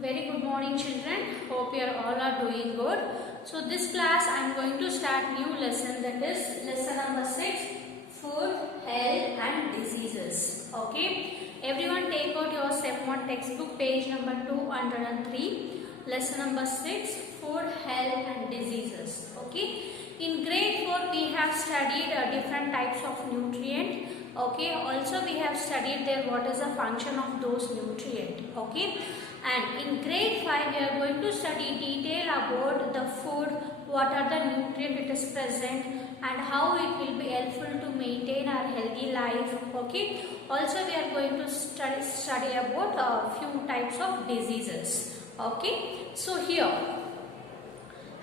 Very good morning children. Hope you all are doing good. So this class I am going to start new lesson, that is lesson number 6, food, health and diseases. Okay. Everyone take out your step 1 textbook page number 203. Lesson number 6, food, health and diseases. Okay. In grade 4 we have studied different types of nutrient. Okay. Also we have studied there what is the function of those nutrient. Okay. And in grade 5 we are going to study detail about the food, what are the nutrients it is present and how it will be helpful to maintain our healthy life. Okay. Also we are going to study about a few types of diseases. Okay. So here,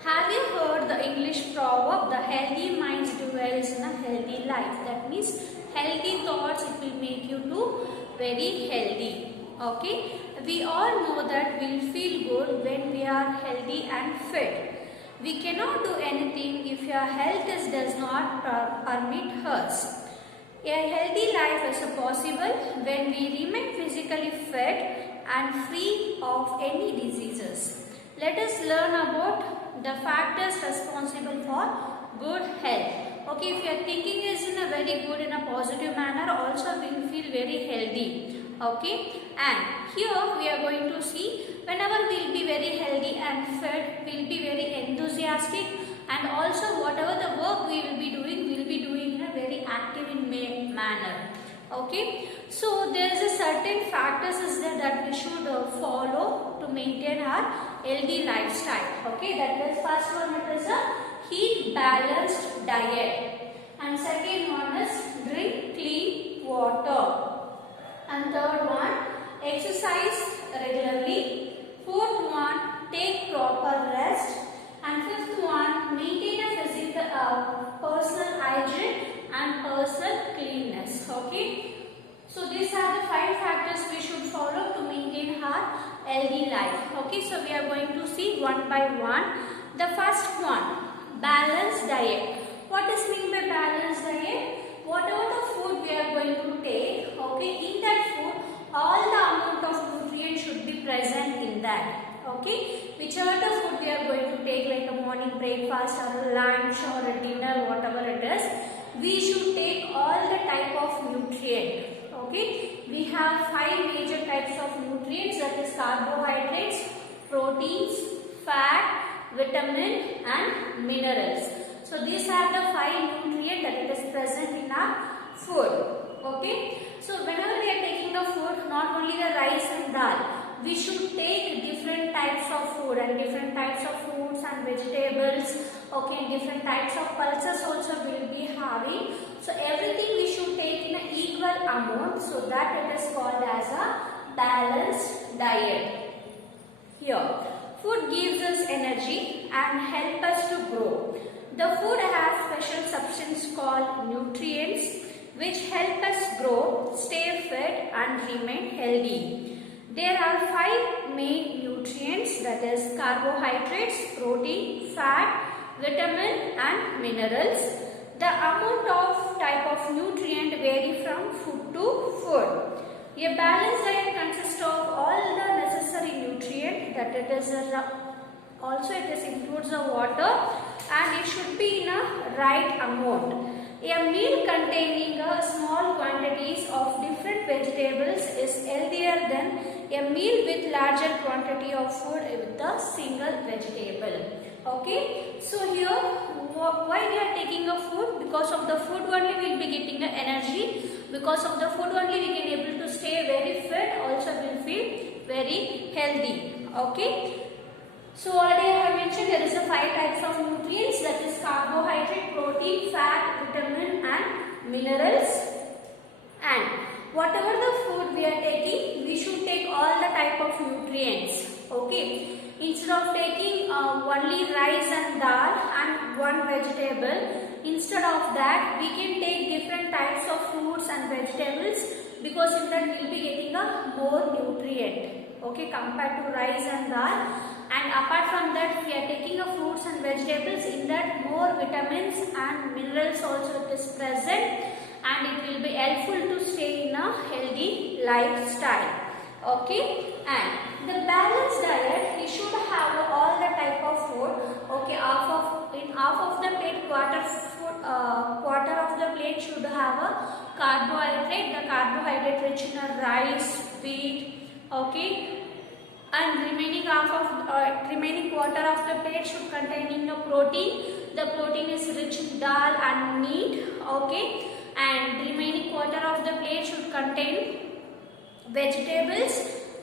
have you heard the English proverb, the healthy mind dwells in a healthy life? That means healthy thoughts, it will make you to very healthy. Okay. We all know that we will feel good when we are healthy and fit. We cannot do anything if your health does not permit us. A healthy life is possible when we remain physically fit and free of any diseases. Let us learn about the factors responsible for good health. Okay, if your thinking is in a very good, in a positive manner, also we will feel very healthy. Okay, and here we are going to see whenever we will be very healthy and fit, we will be very enthusiastic, and also whatever the work we will be doing in a very active in manner. Okay, so there is a certain factors is there that we should follow to maintain our healthy lifestyle. Okay, that is first one, it is a heat balanced diet, and second one is drink clean water. And third one, exercise regularly. Fourth one, take proper rest. And fifth one, maintain a physical, personal hygiene and personal cleanness. Okay. So these are the 5 factors we should follow to maintain our healthy life. Okay. So we are going to see one by one. The first one, balanced diet. What is mean by balanced diet? Whatever the food we are going to take, okay, in that food, all the amount of nutrients should be present in that. Okay, whichever the food we are going to take, like a morning breakfast or a lunch or a dinner, whatever it is, we should take all the type of nutrient. Okay, we have 5 major types of nutrients, that is carbohydrates, proteins, fat, vitamin and minerals. So these are the 5 nutrients that it is present in our food. Okay. So whenever we are taking the food, not only the rice and dal, we should take different types of food and different types of fruits and vegetables. Okay, and different types of pulses also we will be having. So everything we should take in an equal amount, so that it is called as a balanced diet. Here, food gives us energy and help us to grow. The food has special substance called nutrients which help us grow, stay fit and remain healthy. There are 5 main nutrients, that is carbohydrates, protein, fat, vitamin and minerals. The amount of type of nutrient vary from food to food. A balanced diet consists of all the necessary nutrients, that it is also it includes the water, and it should be in a right amount. A meal containing small quantities of different vegetables is healthier than a meal with larger quantity of food with a single vegetable. Okay, so here why we are taking a food? Because of the food only we will be getting the energy. Because of the food only we can able to stay very fit. Also will feel very healthy. Okay. So already I have mentioned there is a 5 types of nutrients, that is carbohydrate, protein, fat, vitamin and minerals. And whatever the food we are taking, we should take all the type of nutrients. Okay. Instead of taking only rice and dal and one vegetable, instead of that we can take different types of fruits and vegetables, because in that we will be getting a more nutrient. Okay, compared to rice and dal. And apart from that, we are taking a fruits and vegetables, in that more vitamins and minerals also is present, and it will be helpful to stay in a healthy lifestyle. Okay, and the balanced diet rich in a rice, wheat, okay, and remaining quarter of the plate should contain a protein. The protein is rich in dal and meat, okay, and remaining quarter of the plate should contain vegetables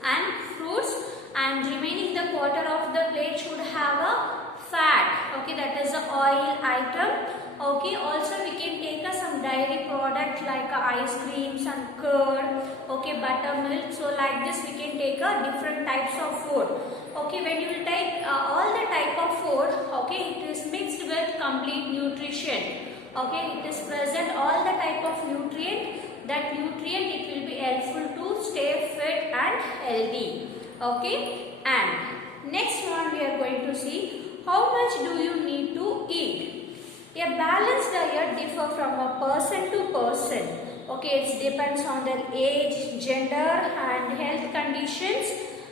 and fruits, and remaining the quarter of the plate should have a fat, okay, that is the oil item. Okay, also we can take some dairy product like ice creams and curd, okay, buttermilk. So like this we can take different types of food. Okay, when you will take all the type of food, okay, it is mixed with complete nutrition. Okay, it is present all the type of nutrient. That nutrient it will be helpful to stay fit and healthy. Okay, and next one we are going to see how much do you need to eat. A balanced diet differs from a person to person. Okay, it depends on their age, gender and health conditions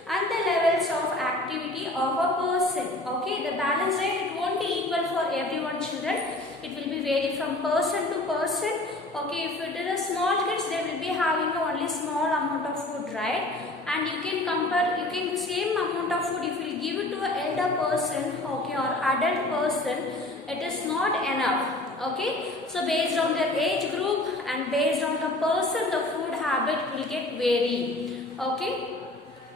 and the levels of activity of a person. Okay, the balanced diet it won't be equal for everyone children. It will be vary from person to person. Okay, if it is a small kids, they will be having only small amount of food, right? And you can compare, you can same amount of food if you give it to an elder person, okay, or adult person, it is not enough. Okay, so based on their age group and based on the person, the food habit will get varied. Okay,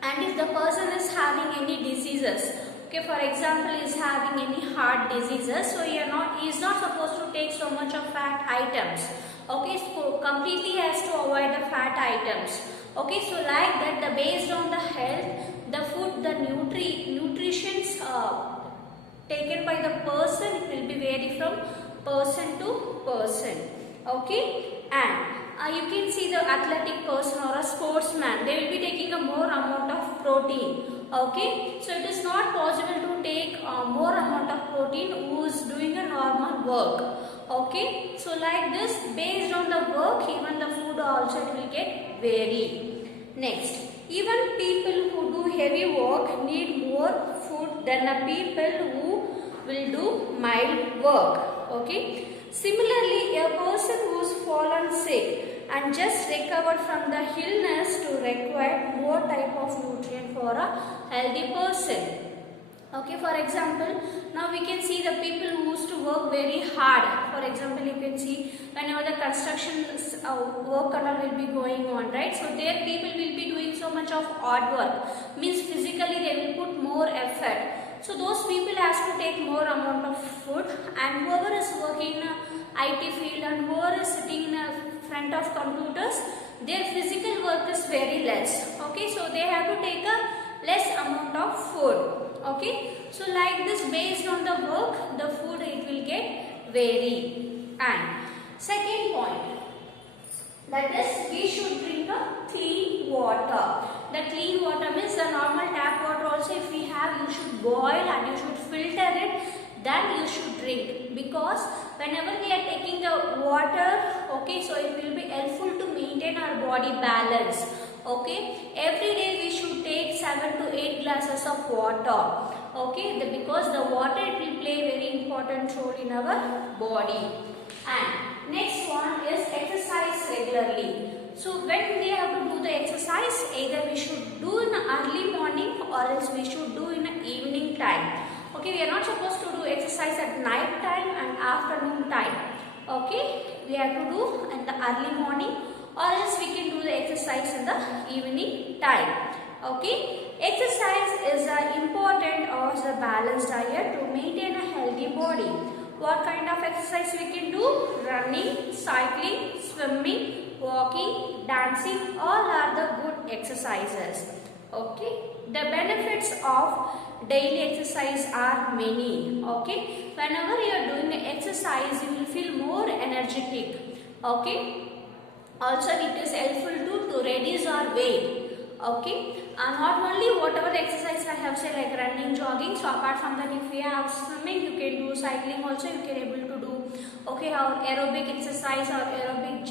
and if the person is having any diseases, okay, for example, is having any heart diseases, so he is not supposed to take so much of fat items. Okay, so completely has to avoid the fat items. Okay, so like that, the based on the health, the food, the nutritions taken by the person, it will be vary from person to person. Okay, and you can see the athletic person or a sportsman, they will be taking a more amount of protein. Okay, so it is not possible to take more amount of protein who is doing a normal work. Okay, so like this, based on the work, even the food also it will get varied. Next, even people who do heavy work need more food than the people who will do mild work. Okay, similarly, a person who is fallen sick and just recovered from the illness to require more type of nutrient for a healthy person. Okay, for example, now we can see the people who used to work very hard. For example, you can see whenever the construction work and all will be going on, right? So there people will be doing so much of hard work. Means physically they will put more effort. So those people has to take more amount of food, and whoever is working in a IT field and whoever is sitting in front of computers, their physical work is very less. Okay, so they have to take a less amount of food. Okay, so like this, based on the work, the food it will get varied. And second point, that is we should drink a clean water. The clean water means the normal tap water also if we have, you should boil and you should filter it, then you should drink, because whenever we are taking the water, okay, so it will be helpful to maintain our body balance. Okay, every day we should take 7 to 8 glasses of water. Okay, because the water it will play very important role in our body. And next one is exercise regularly. So when we have to do the exercise, either we should do in the early morning or else we should do in the evening time. Okay, we are not supposed to do exercise at night time and afternoon time. Okay, we have to do in the early morning, or else we can do the exercise in the evening time. Okay, exercise is important as a balanced diet to maintain a healthy body. What kind of exercise we can do? Running, cycling, swimming, walking, dancing, all are the good exercises. Okay, the benefits of daily exercise are many. Okay, whenever you are doing the exercise, you will feel more energetic. Okay, also it is helpful to reduce our weight. Okay, not only whatever the exercise I have said like running, jogging, so apart from that, if we have swimming, you can do cycling also, you can able to do. Okay, our aerobic exercise or aerobic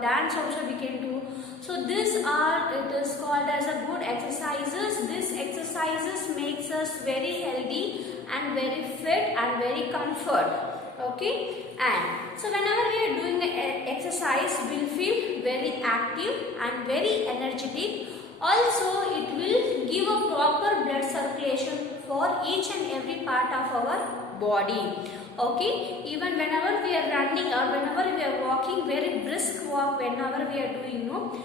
dance also we can do. So these are, it is called as a good exercises. These exercises makes us very healthy and very fit and very comfort. Okay, and so whenever we are doing the exercise, we'll feel very active and very energetic. Also, it will give a proper blood circulation for each and every part of our body. Okay, even whenever we are running or whenever we are walking, very brisk walk, whenever we are doing, no,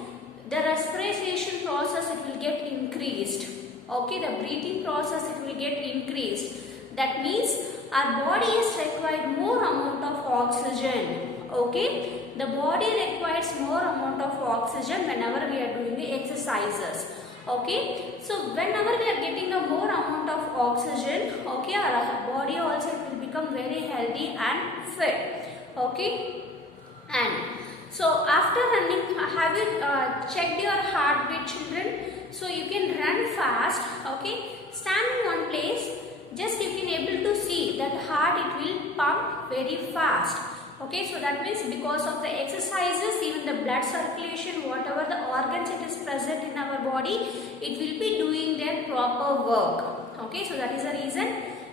the respiration process, it will get increased. Okay, the breathing process, it will get increased. That means our body is required more amount of oxygen. Okay, the body requires more amount of oxygen whenever we are doing the exercises. Okay, so whenever we are getting a more amount of oxygen, okay, our body also will become very healthy and fit. Okay, and so after running, have you checked your heartbeat, children? So you can run fast. Okay, stand in one place. Just you can able to see that heart, it will pump very fast. Okay, so that means because of the exercises, even the blood circulation, whatever the organs it is present in our body, it will be doing their proper work. Okay, so that is the reason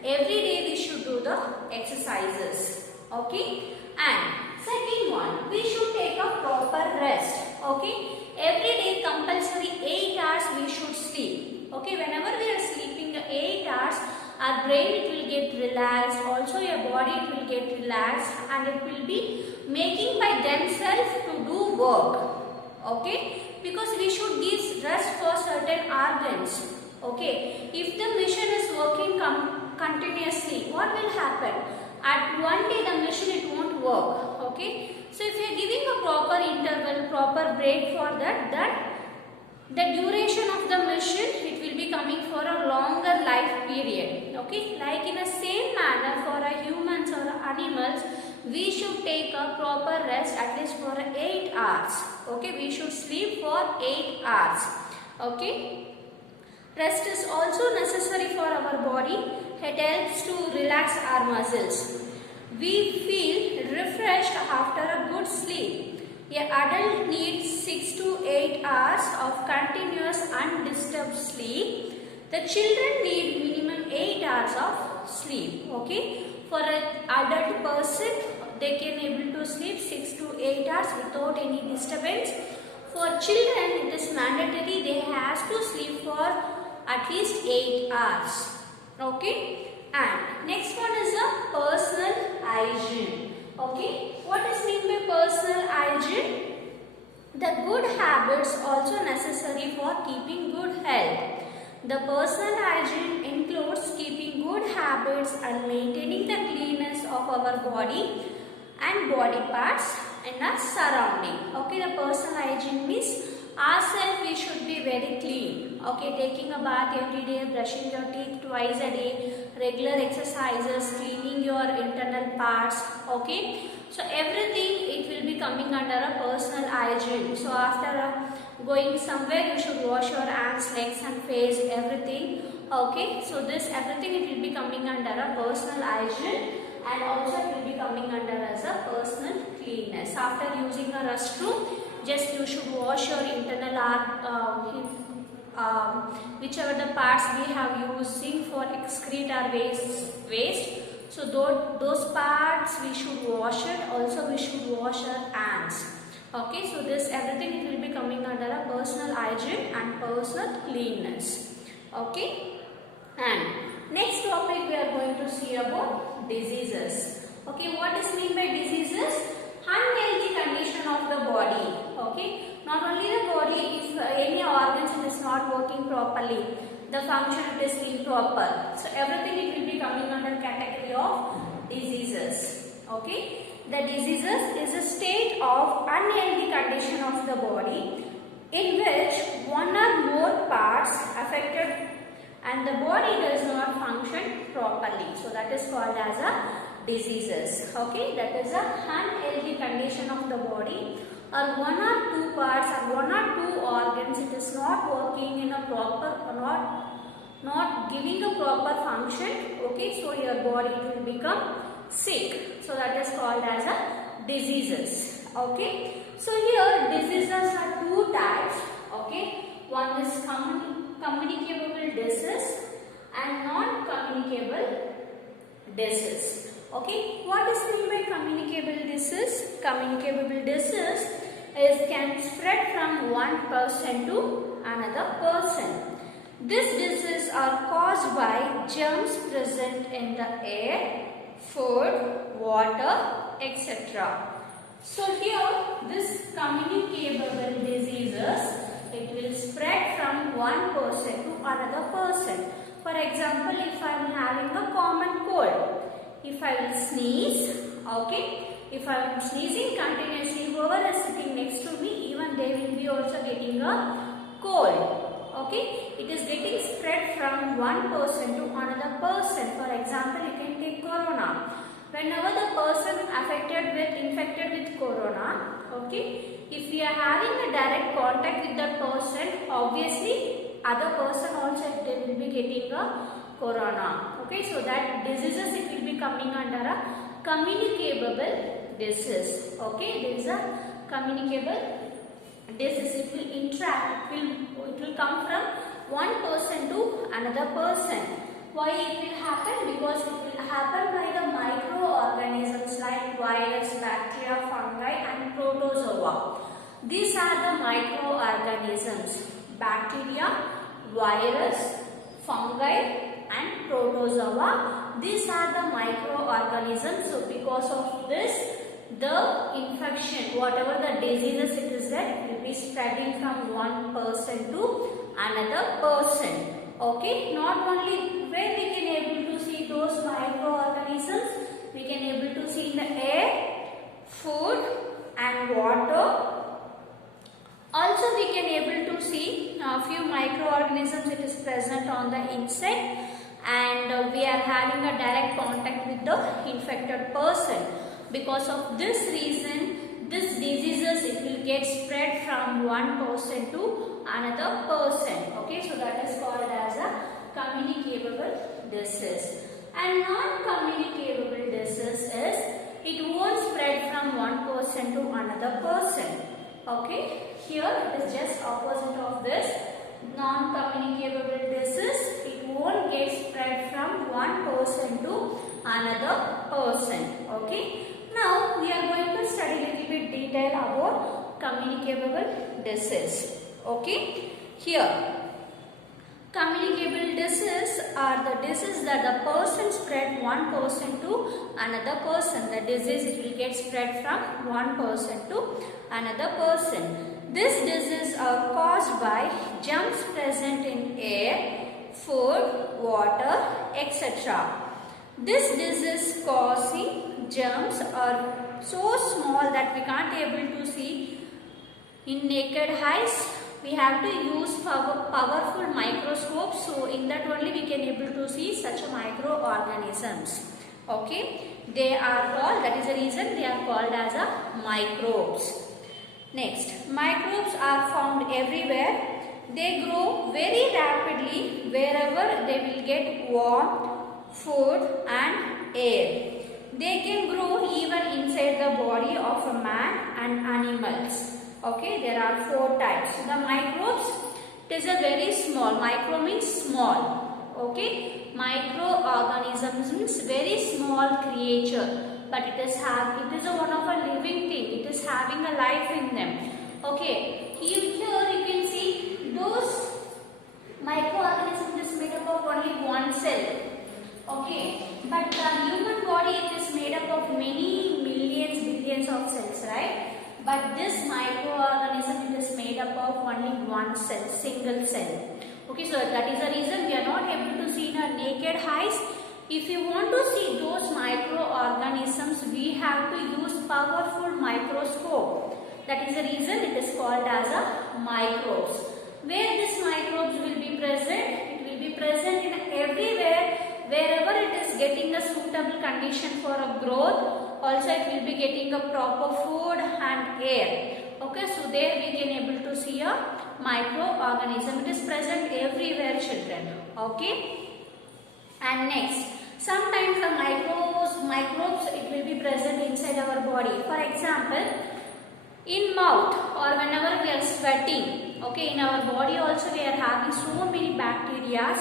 every day we should do the exercises. Okay, and second one, we should take a proper rest. Okay, every day compulsory 8 hours we should sleep. Okay, whenever we are sleeping the 8 hours, our brain, it will get relaxed, also your body, it will get relaxed, and it will be making by themselves to do work. Okay, because we should give rest for certain organs. Okay, if the machine is working continuously, what will happen? At one day the machine, it won't work. Okay, so if you are giving a proper interval, proper break for that, the duration of the machine, it will be coming for a longer life period. Okay, like in the same manner for a humans or animals, we should take a proper rest at least for 8 hours. Okay, we should sleep for 8 hours. Okay, rest is also necessary for our body. It helps to relax our muscles. We feel refreshed after a good sleep. An adult needs 6 to 8 hours of continuous undisturbed sleep. The children need minimum 8 hours of sleep. Okay, for an adult person, they can able to sleep 6 to 8 hours without any disturbance. For children, it is mandatory, they have to sleep for at least 8 hours. Okay, and next one is the personal hygiene. Okay, what is meant by personal hygiene? The good habits also necessary for keeping good health. The personal hygiene includes keeping good habits and maintaining the cleanness of our body and body parts and our surrounding. Okay, the personal hygiene means ourselves, we should be very clean. Okay, taking a bath every day, brushing your teeth twice a day, regular exercises, cleaning your internal parts. Okay, so everything, it will be coming under a personal hygiene. So after going somewhere, you should wash your hands, legs and face, everything. Okay, so this everything, it will be coming under a personal hygiene, and also it will be coming under as a personal cleanness. After using a restroom, just you should wash your internal whichever the parts we have using for excrete or waste. So those parts we should wash it. Also we should wash our hands. Okay, so this everything, it will be coming under a personal hygiene and personal cleanness. Okay, and next topic we are going to see about diseases. Okay, what is mean by diseases? Unhealthy condition of the body. Okay, not only the body, if any organs is not working properly, the function is improper. So everything, it will be coming under category of diseases. Okay, the diseases is a state of unhealthy condition of the body in which one or more parts affected and the body does not function properly. So that is called as a diseases. Okay, that is a unhealthy condition of the body, or one or two parts or one or two organs, it is not working in a proper, not giving a proper function. Okay, so your body will become sick. So that is called as a diseases. Okay, so here diseases are two types. Okay, one is communicable disease and non-communicable disease. Okay, what is meant by communicable disease? Communicable disease is can spread from one person to another person. These diseases are caused by germs present in the air, food, water, etc. So here, this communicable diseases, it will spread from one person to another person. For example, if I am having a common cold, if I will sneeze, okay, if I am sneezing continuously, whoever is sitting next to me, even they will be also getting a cold. Okay, it is getting spread from one person to another person. For example, you can take corona. Whenever the person infected with corona, okay, if we are having a direct contact with that person, obviously other person also they will be getting a corona. Okay, so that diseases it will be coming under a communicable disease. Okay, there is a communicable disease. It will interact. It will come from one person to another person. Why it will happen? Because it will happen by the microorganisms like virus, bacteria, fungi and protozoa. These are the microorganisms: bacteria, virus, fungi and protozoa. These are the microorganisms. So because of this, the infection, whatever the diseases it is there, will be spreading from one person to another person. Okay, not only where we can able to see those microorganisms, we can able to see in the air, food and water. Also we can able to see a few microorganisms it is present on the insect, and we are having a direct contact with the infected person. Because of this reason, this diseases it will get spread from one person to another person. Okay, so that is called as a communicable disease. And non-communicable disease is it won't spread from one person to another person. Okay, here it is just opposite of this. Non-communicable disease, it won't get spread from one person to another person. Okay. Now we are going to study a little bit detail about communicable disease. Okay. Here, communicable disease are the disease that the person spread one person to another person. The disease it will get spread from one person to another person. These diseases are caused by germs present in air, food, water, etc. This disease causing germs are so small that we can't able to see in naked eyes. We have to use powerful microscopes. So in that only we can able to see such microorganisms. Okay, they are called, that is the reason they are called as a microbes. Next, microbes are found everywhere. They grow very rapidly wherever they will get warmth, food and air. They can grow even inside the body of a man and animals. Okay, there are 4 types. The microbes, it is a very small. Micro means small. Okay, microorganisms means very small creature. But it is one of a living thing. It is having a life in them. Okay, here you can see those microorganisms is made up of only one cell. Okay, but the human body it is made up of many millions, billions of cells, right? But this microorganism it is made up of only one cell, single cell. Okay, so that is the reason we are not able to see in our naked eyes. If you want to see those microorganisms, we have to use powerful microscope. That is the reason it is called as a microbes. Where these microbes will be present? It will be present in everywhere. Wherever it is getting a suitable condition for a growth, also it will be getting a proper food and air. Okay, so there we can able to see a microorganism. It is present everywhere, children. Okay. And next, sometimes the microbes it will be present inside our body. For example, in mouth or whenever we are sweating. Okay, in our body also we are having so many bacteria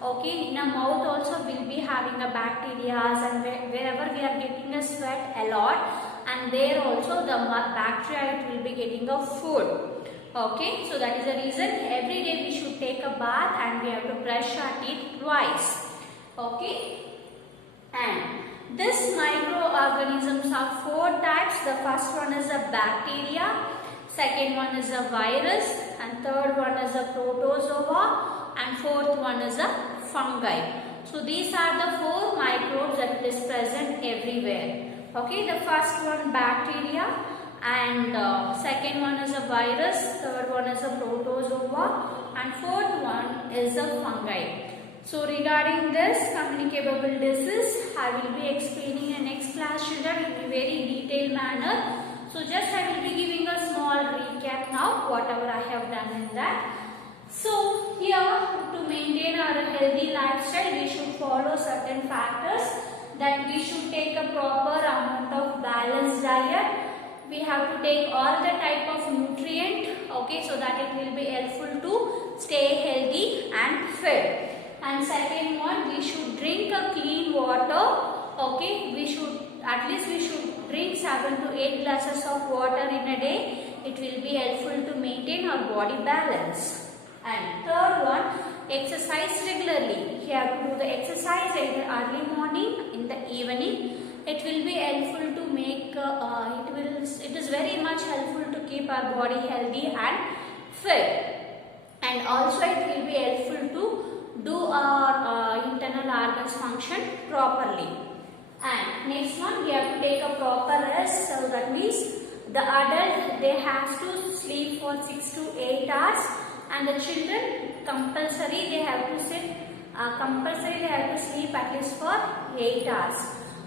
Okay, in our mouth also we'll be having a bacteria, and wherever we are getting a sweat a lot, and there also the bacteria it will be getting a food. Okay, so that is the reason every day we should take a bath and we have to brush our teeth twice. Okay, and this microorganisms are four types. The first one is a bacteria, second one is a virus, and third one is a protozoa, and fourth one is a fungi. So these are the four microbes that is present everywhere. Okay, the first one bacteria, and second one is a virus, third one is a protozoa, and fourth one is a fungi. So regarding this communicable disease, I will be explaining in next class children in a very detailed manner. So just I will be giving a small recap now, whatever I have done in that. So here, to maintain our healthy lifestyle, we should follow certain factors, that we should take a proper amount of balanced diet. We have to take all the type of nutrient, okay, so that it will be helpful to stay healthy and fit. And second one, we should drink a clean water. Okay, we should at least drink 7 to 8 glasses of water in a day. It will be helpful to maintain our body balance. And third one, exercise regularly. You have to do the exercise either early morning, in the evening. It will be helpful to make. It is very much helpful to keep our body healthy and fit. And also it will be helpful to do our internal organs function properly. And next one, we have to take a proper rest. So that means the adult, they have to sleep for 6 to 8 hours, and the children compulsory they have to sleep at least for 8 hours.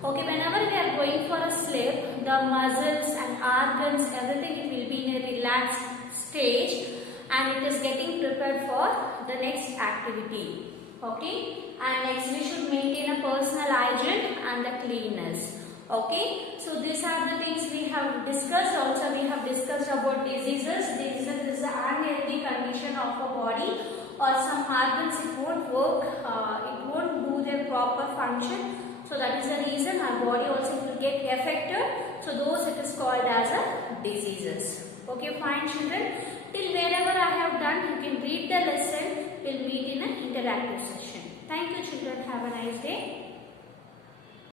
Okay, whenever they are going for a sleep, the muscles and organs, everything, it will be in a relaxed stage, and it is getting prepared for the next activity. Okay, and next we should maintain a personal hygiene and the cleanness. Okay, so these are the things we have discussed. Also we have discussed about diseases. Diseases is an unhealthy condition of a body, or some organs it won't work, it won't do their proper function. So that is the reason our body also will get affected. So those it is called as a diseases. Okay, fine children. Till wherever I have done, you can read the lesson. We'll meet in an interactive session. Thank you children. Have a nice day.